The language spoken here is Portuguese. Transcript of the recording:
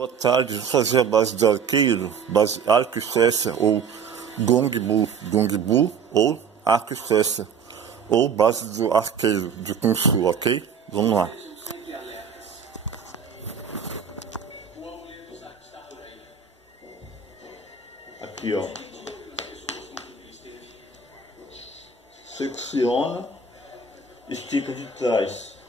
Boa tarde, vou fazer a base de arqueiro, base arco e flecha, ou gong bu, ou arco e flecha, ou base do arqueiro de Kung Fu, ok? Vamos lá. Aqui, ó. Flexiona, estica de trás.